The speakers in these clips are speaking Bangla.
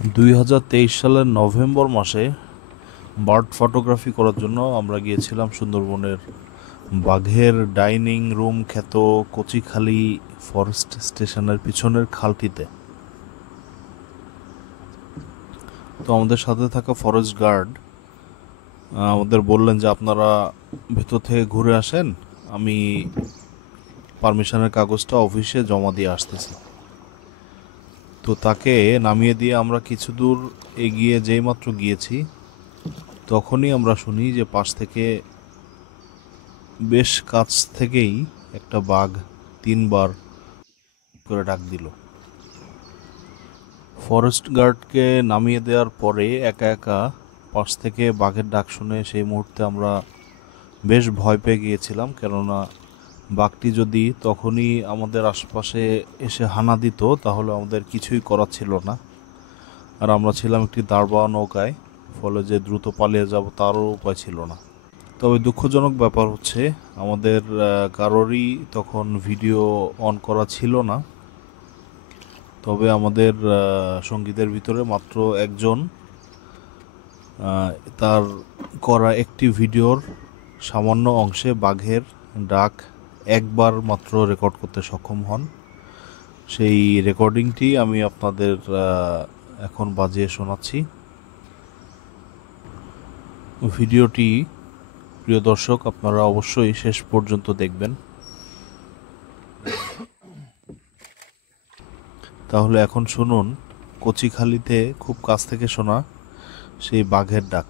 2023 সালের নভেম্বর মাসে বার্ড ফটোগ্রাফি করার জন্য আমরা গিয়েছিলাম সুন্দরবনের বাঘের ডাইনিং রুম খ্যাত কচিখালি ফরেস্ট স্টেশনের পিছনের খালটিতে। তো আমাদের সাথে থাকা ফরেস্ট গার্ড আমাদের বললেন যে আপনারা ভেতর থেকে ঘুরে আসেন, আমি পারমিশনের কাগজটা অফিসে জমা দিয়ে আসতেছি। তো তাকে নামিয়ে দিয়ে আমরা কিছু দূর এগিয়ে যেই মাত্র গিয়েছি তখনই আমরা শুনি যে পাশ থেকে বেশ কাছ থেকেই একটা বাঘ 3বার করে ডাক দিল। ফরেস্ট গার্ডকে নামিয়ে দেওয়ার পরে একা একা পাশ থেকে বাঘের ডাক শুনে সেই মুহূর্তে আমরা বেশ ভয় পেয়ে গিয়েছিলাম, কেননা বাঘটি যদি তখনই আমাদের আশপাশে এসে হানা দিত তাহলে আমাদের কিছুই করার ছিল না। আর আমরা ছিলাম একটি দাঁড়াওয়া নৌকায়, ফলে যে দ্রুত পালিয়ে যাব তারও উপায় ছিল না। তবে দুঃখজনক ব্যাপার হচ্ছে আমাদের কারোরই তখন ভিডিও অন করা ছিল না। তবে আমাদের সঙ্গীদের ভিতরে মাত্র একজন তার করা একটি ভিডিওর সামান্য অংশে বাঘের ডাক একবার মাত্র রেকর্ড করতে সক্ষম হন। সেই রেকর্ডিংটি আমি আপনাদের এখন বাজিয়ে শোনাচ্ছি। ভিডিওটি প্রিয় দর্শক আপনারা অবশ্যই শেষ পর্যন্ত দেখবেন। তাহলে এখন শুনুন কচিখালিতে খুব কাছ থেকে শোনা সেই বাঘের ডাক।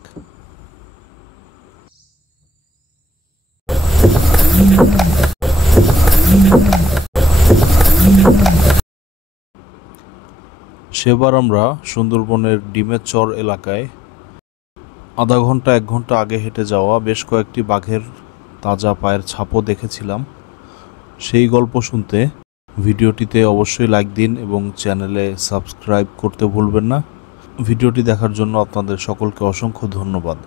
সেবার আমরা সুন্দরবনের ডিমের চর এলাকায় আধা ঘন্টা 1 ঘন্টা আগে হেঁটে যাওয়া বেশ কয়েকটি বাঘের তাজা পায়ের ছাপও দেখেছিলাম। সেই গল্প শুনতে ভিডিওটিতে অবশ্যই লাইক দিন এবং চ্যানেলে সাবস্ক্রাইব করতে ভুলবেন না। ভিডিওটি দেখার জন্য আপনাদের সকলকে অসংখ্য ধন্যবাদ।